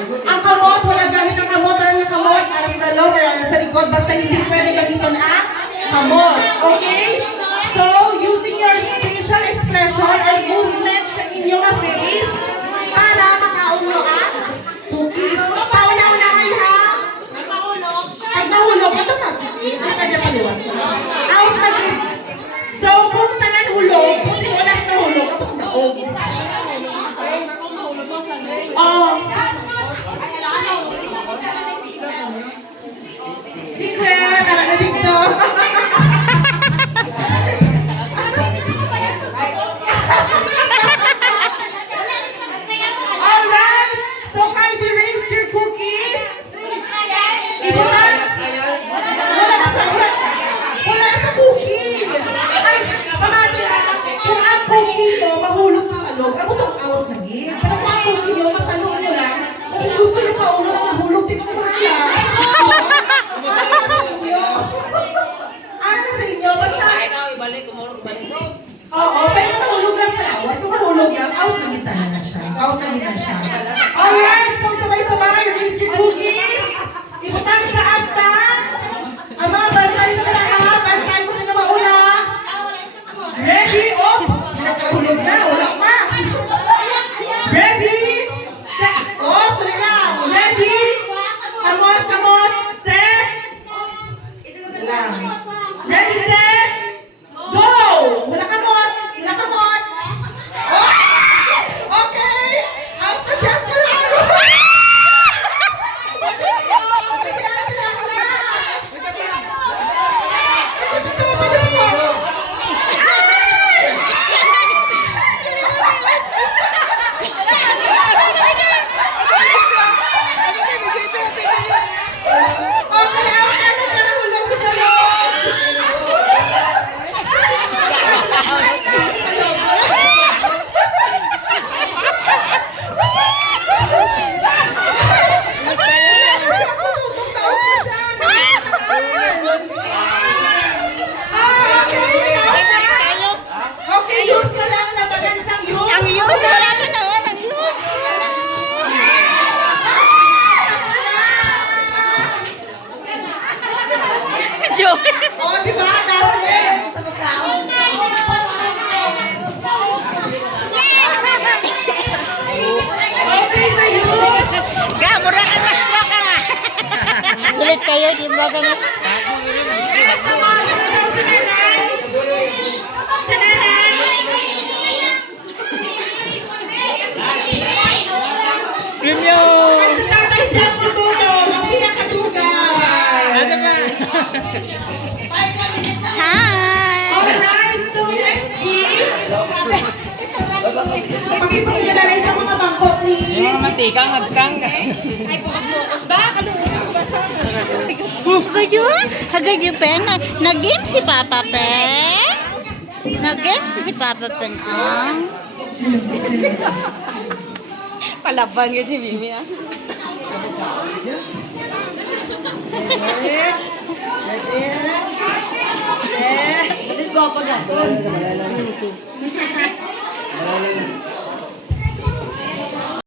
Ang kamot, wala gamit ang kamot. Alam yung kamot, alas na lo, pero sa likod. Basta hindi pwede gamitin ang kamot. Okay? So, using your facial expression or movement sa inyong face para makaulo ang cookies. So, pauna-una kayo ha? Pag mahulog, ito na. Hindi ka niya paliwan. Out again. So, kung tanan hulog, kung wala na hulog, kapag naog. Oh. Secret, talaga dito. Alright, so Heidi raised your cookies. Ito na. Wala na cookie. Ay, pamati, kung ang cookie mo mahulog sa salog, ako itong out na game. Pero kung ang cookie nyo, masalog nyo lang, kung gusto nyo maulog, mahulog din sa kanya. Ano sa inyo? Basta... Oo, pero mahulog lang sa lawas. So mahulog yan, out na kita na siya. Out na kita siya. Alright, so sabay-sabay, raise your cookies. Ibutang sa agtan. Ang mga bantay na kailangan, bantay ko na mauna. Ready? Oh! Nagkahulog na, wala pa. Ready? Set. Oh, tuloy na. Ready? Come on. Set. Ready, set. Go! Wala kamot. Oh! Okay. Out na siya. Okay, yun ka lang na magansang yun. Ang yun, wala pa naman ang yun. Si Joey. Oh, di ba? Dahil okay na yun. Gamura ka na stroke ka nga. Ulit kayo, di ba ganun? Premium! Tatay Jack Matulog, ang pinakadugan. Ano ba? Hi! Alright, so next is... Pakipakita na rin sa mga bangkok ni... Yung mga mantika, ngagkang. Hagay pen. Nag-game si Papa Pen. Nag-game si Papa Pen. Palaban ka si Mimi, ah. Let's go pa